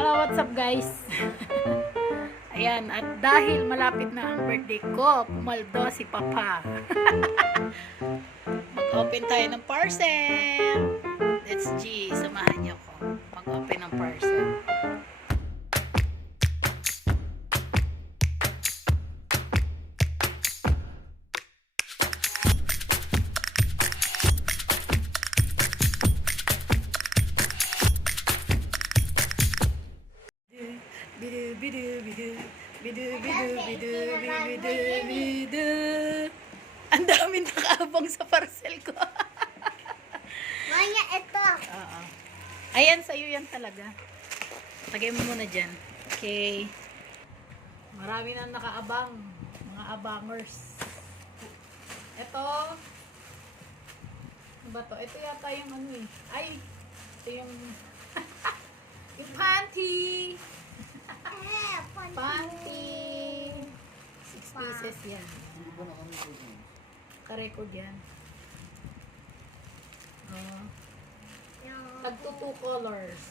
Hello, what's up guys? Ayan, at dahil malapit na ang birthday ko, pumaldo si Papa. Mag-open tayo ng parcel. Let's G, samahan niyo ko. Mag-open ng parcel. Bidu bidu bidu bidu bidu bidu bidu bidu. Ang daming nakaabang sa parcel ko. Maya, ito. Oo. Ayan, sa'yo yan talaga. Lagay mo muna dyan. Okay. Marami nang nakaabang. Mga abangers. Ito. Ano ba to? Ito yata yung ano eh. Ay! Ito yung yung panty! Panty! 6 pieces yan. Ka-record yan. Tagto 2 colors.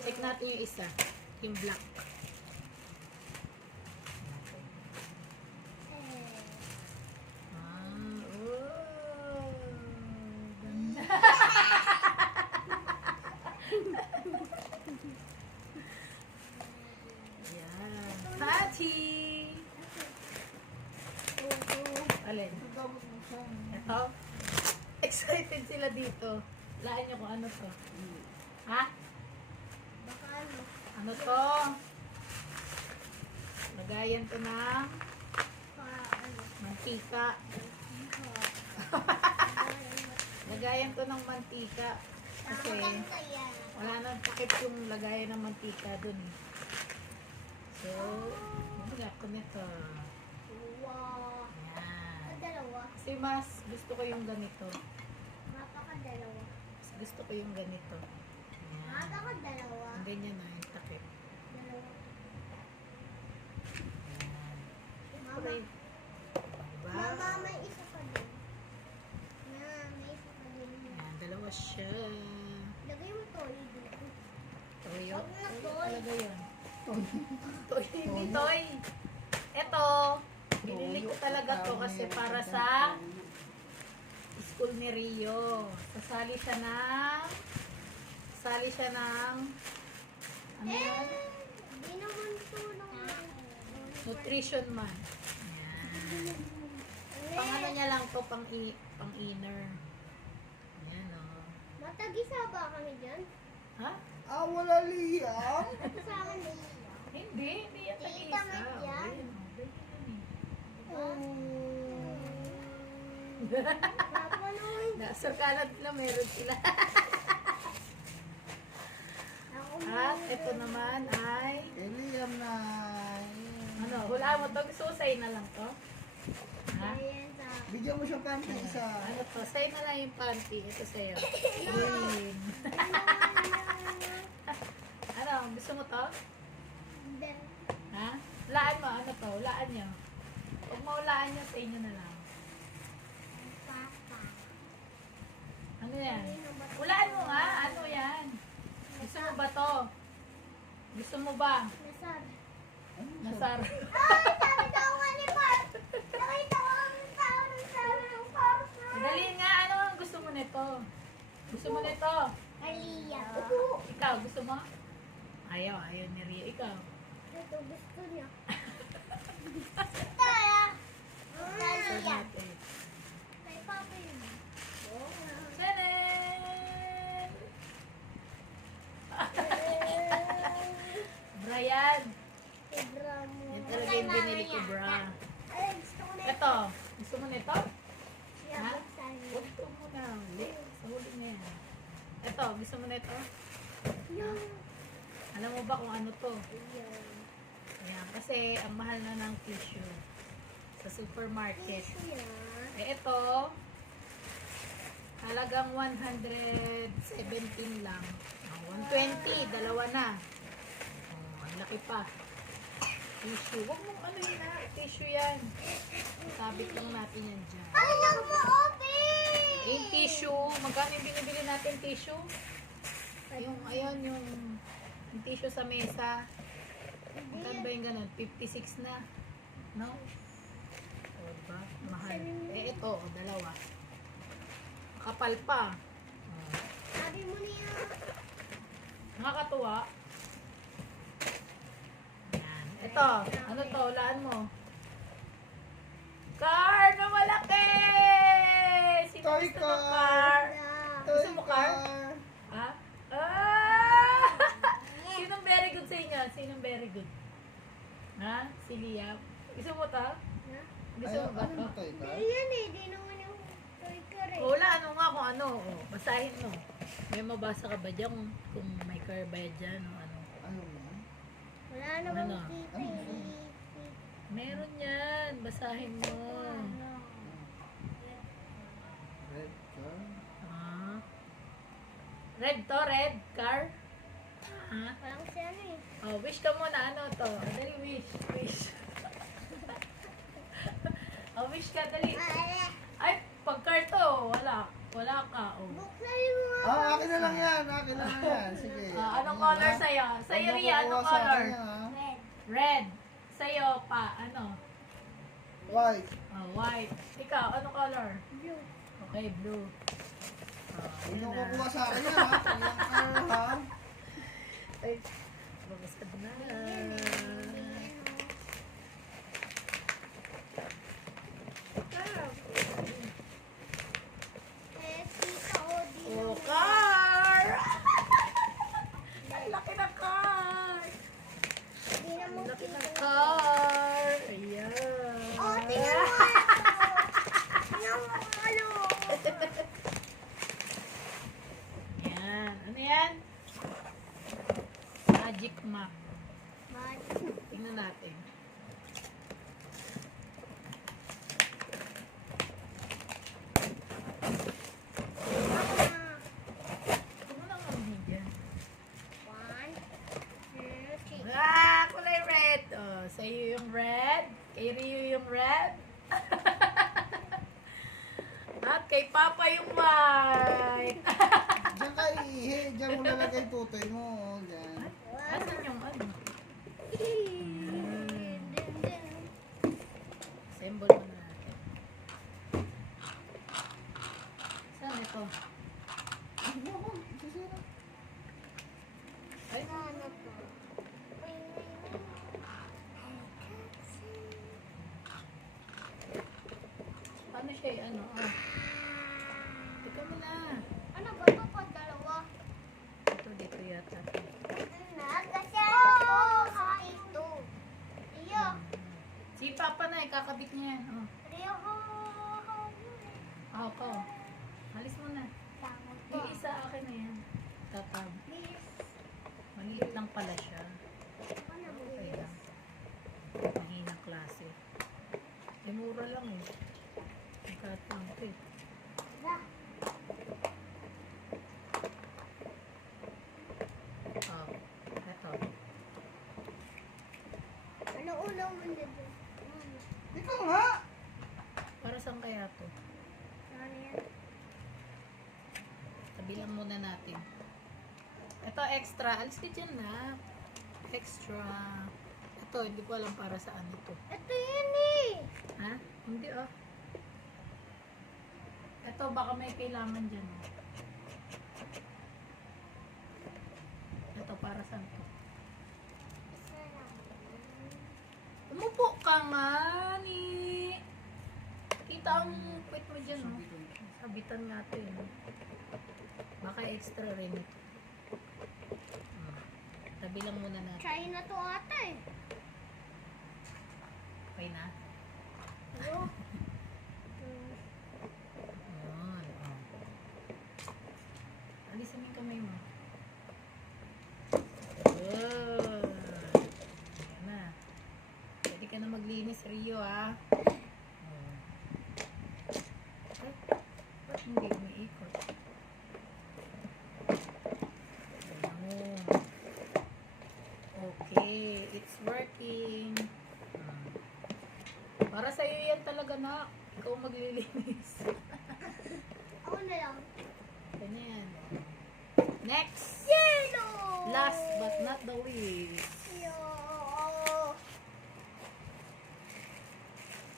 Check natin yung isa. Yung black. Ganda. Yan. Patty! Alin? Ito? Excited sila dito. Laan nyo kung ano to. Ha? Baka ano? Ano to? Lagayan to ng mantika. Lagayan to ng mantika. Kasi wala nang takip yung lagayan ng mantika dun. So, magagap ko nito. Wow. Yan. Dalawa. Kasi mas gusto ko yung ganito. Napakadalawa. Mas gusto ko yung ganito. Yan. Napakadalawa. Ang ganyan na yung takip. Dalawa. Yan. Mama. Diba? Mama, may isa pa din. May isa pa din. Yan, dalawa siya. Lagay mo toy dito. Toyo. Huwag na Toyo toy. talaga yan. Toy. Hindi toy. Ito. Binili ko talaga to kasi para sa school ni Rio. Sasali siya ng ano yan? Di naman tulong. Nutrition man. Yan. Pang ano niya lang to, pang inner. Yan o. Matagisa ba kami dyan? Ha? Ah, wala liyang. Ito sa akin na iya. Hindi yan Tita, tag-isa. may yan. Papa naman. Nasa kalat na meron sila. Ako At ito naman ay Liyang na. ano, hula mo to, susay na lang to. Ha? Ayan sa Bigyan mo siya panty isa. Ano to? Say na lang yung panty. Ito sa'yo. Green. Ano? Gusto mo to? Ha? Laan mo. Ano to? Laan nyo. Huwag mo ulaan nyo sa inyo na lang. Papa. Ano yan? Ulaan mo nga. Ano yan? Gusto mo ba to? Gusto mo ba? Nasar. Nasar. Ay, sabi daw nga ni Pat. Nakita ko ang tao ng sabi ng Papa. Dali nga. Ano ang gusto mo nito? Gusto mo nito? Aliyah. Ikaw, gusto mo? Ayaw ni Ria. Ikaw. Ito gusto niya. Ito ah. Gusto Aliyah. natin. Kay Papa yun. Tanan! Brian! Sobra mo. Yan talaga yung binili ko, bra. Ay, gusto ko na Ito. Gusto mo nito? siya. Ha? Buksan niya. Huwag ito muna. Hindi. Sa huli mo yan. Ito. Gusto mo nito? Yung. Alam mo ba kung ano to? Yung. Ayan. Kasi ang mahal na ng tissue sa supermarket. Ito yan. Eh, ito. Halagang 117 lang. 120. Dalawa na. Oh, ang laki pa. Tissue. Huwag mong ano yun ha. Tissue yan. Sabit lang natin yan dyan. Ay, lang mo open! Yung tissue. Magkano yung binibili natin tissue? Yung, ayun, yung yung tissue sa mesa. Magkano ba yung ganun? 56 na. No? O, diba? Mahal. Eh, ito, dalawa. Kapal pa. Sabi mo niya. Nakakatuwa. Yan. Ito, ano to? Hulaan mo. Car na malaki! Sino Toy gusto ng car. car? Gusto mo car? car. Ha? Ah! Sinong very good sa inyo? Sinong very good? Ha? Si Liam? Gusto mo to? Gusto mo ba to? Toy car? Yan eh, di naman yung toy car eh. Wala, ano nga kung ano. O, basahin mo. May mabasa ka ba dyan kung may car ba dyan o ano? Ano man? Wala namang Ano? kita Ano? eh. Meron yan. Basahin mo. Red car? Ah. Red to, red car. Ha? Walang siya ano eh. Oh, wish ka muna. Ano to? Dali, wish. Wish. Oh, wish ka. Dali. Ay, pag car to. Wala. Wala ka. Oh. Buksan mo nga. Ah, akin na lang yan. Akin na lang yan. Sige. Ah, anong color sa'yo? Sa'yo, Huwag mo Ria, anong kukuha sa color? akin, ha? Red. Red. Sa'yo, pa. Ano? White. Oh, white. Ikaw, anong color? Blue. Okay, blue. Oh, Huwag yan mo na. kukuha sa akin yan, ha? Ilang car, ha? Ay, babasad na. Eh, kita ko di Oh, naman. car! Ang laki ng car! Di naman Ang laki kita. ng car! Ayan. Oh, tingnan mo. Tingnan mo ano. Ayan. Ano yan? Magic Mac. Tingnan natin. Ito mo lang ang higyan. One, two, three. Ah, kulay red. Oh, sa'yo yung red. Kay Rio yung red. At kay Papa yung white. Diyan ka ihi. Diyan mo lalagay tutoy mo. Diyan. Asan yung ano? Assemble mo na natin. Saan ito? Ano ko? Sisira. Ay, Ano to? paano siya ano? Ah. Teka mo na. Ano ba ito pa dalawa? Ito dito yata. Kasi ako ito. Iyo. Si Papa na, ikakabit niya yan. Oh. Rio. Ah, ako. Alis mo na. Yung isa akin na yan. Tatab. Maliit lang pala siya. Okay lang. Mahinang klase. Eh, mura lang eh. Magkat lang ito eh. Oh, eto. Ano ulo mo dito? Ikaw nga! Para saan kaya to? Ano yan? Tabilang muna natin. Ito extra. Alis ka dyan na. Extra. Ito, hindi ko alam para saan ito. Ito yan eh. Ha? Hindi ah. Ito, baka may kailangan dyan. Oh. Ito, para saan to? Umupo ka nga, ni. Kita ang kwit mo dyan, oh. Sabitan natin. Baka extra rin ito. Tabi lang muna natin. China to ata eh. Okay na? Ano? Ayan, oh. Alisin mo yung kamay mo. Good. Ayan na. Pwede ka na maglinis, Rio, ha? Oh. Ay, ba't hindi umiikot? Ayan. Okay, it's working. Para sa'yo yan talaga, nak. Ikaw maglilinis. Ako na lang. Ganyan. Next! Yellow! last but not the least. Yo.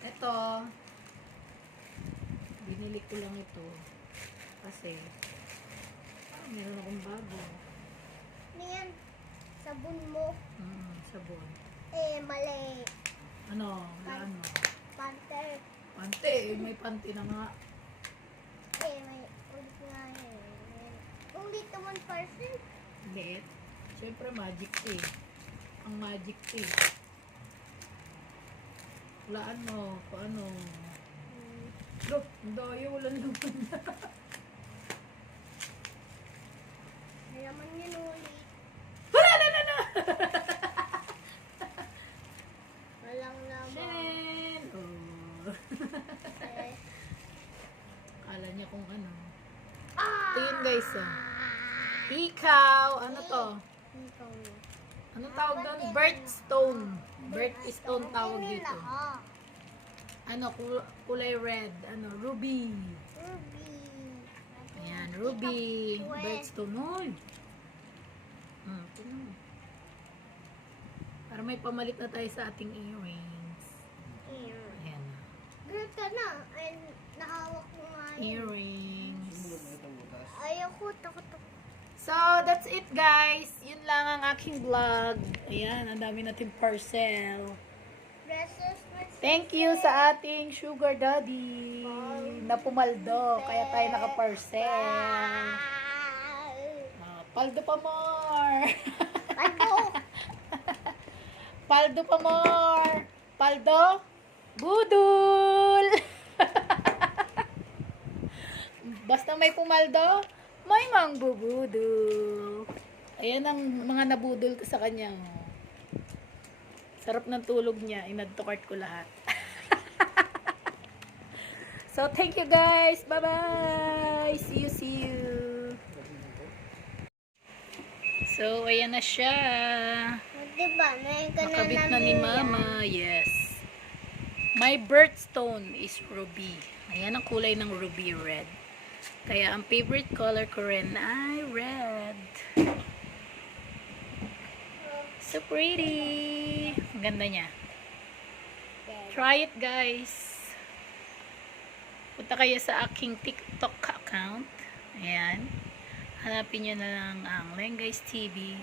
Ito, binili ko lang ito kasi meron akong bago. Niyan. Sabon mo. Sabon. Mali. Ano? Ano? Panther. Pante, may pante na nga. May ulit nga yun. Kung dito 1%. Liit. Siyempre magic tea. Ang magic tea. Walaan mo, paano? Look, ang dayo, walang laman na. May naman yun ulit. Wala na! Walang naman. Shen! Oh. Kala niya kung ano. Ito yun guys, oh. Ikaw, ano to? Ano tawag doon? Birthstone. Birthstone tawag dito. Ano, kulay red. Ano, ruby. Ruby. Ayan, ruby. Birthstone. Hoy! Tingnan mo. Para may pamalit na tayo sa ating earrings. Ayan. Girl ka na. Ay, nahawak mo nga yun. Earrings. Ayoko, takot ako. So, that's it guys. Yun lang ang aking vlog. Ayan, ang dami natin parcel. Dresses, Thank you sa ating sugar daddy na pumaldo. Kaya tayo naka-parcel. Paldo pa more. Ano? Paldo pa more. Paldo? Budul. Basta may pumaldo, may mangbubudol. Ayan ang mga nabudol ko sa kanya. Sarap ng tulog niya. Inad to cart ko lahat. So, thank you guys. Bye-bye. See you. So, ayan na siya. Diba? May ka na Nakabit na ni namin Mama. Yes. My birthstone is ruby. Ayan ang kulay ng ruby red. Kaya ang favorite color ko rin ay red. So pretty. Ang ganda niya. Try it guys. Punta kayo sa aking TikTok account. Ayan. Hanapin nyo na lang ang Lenguys TV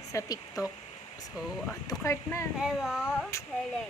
sa TikTok. So, add to cart na. Hello? Hello.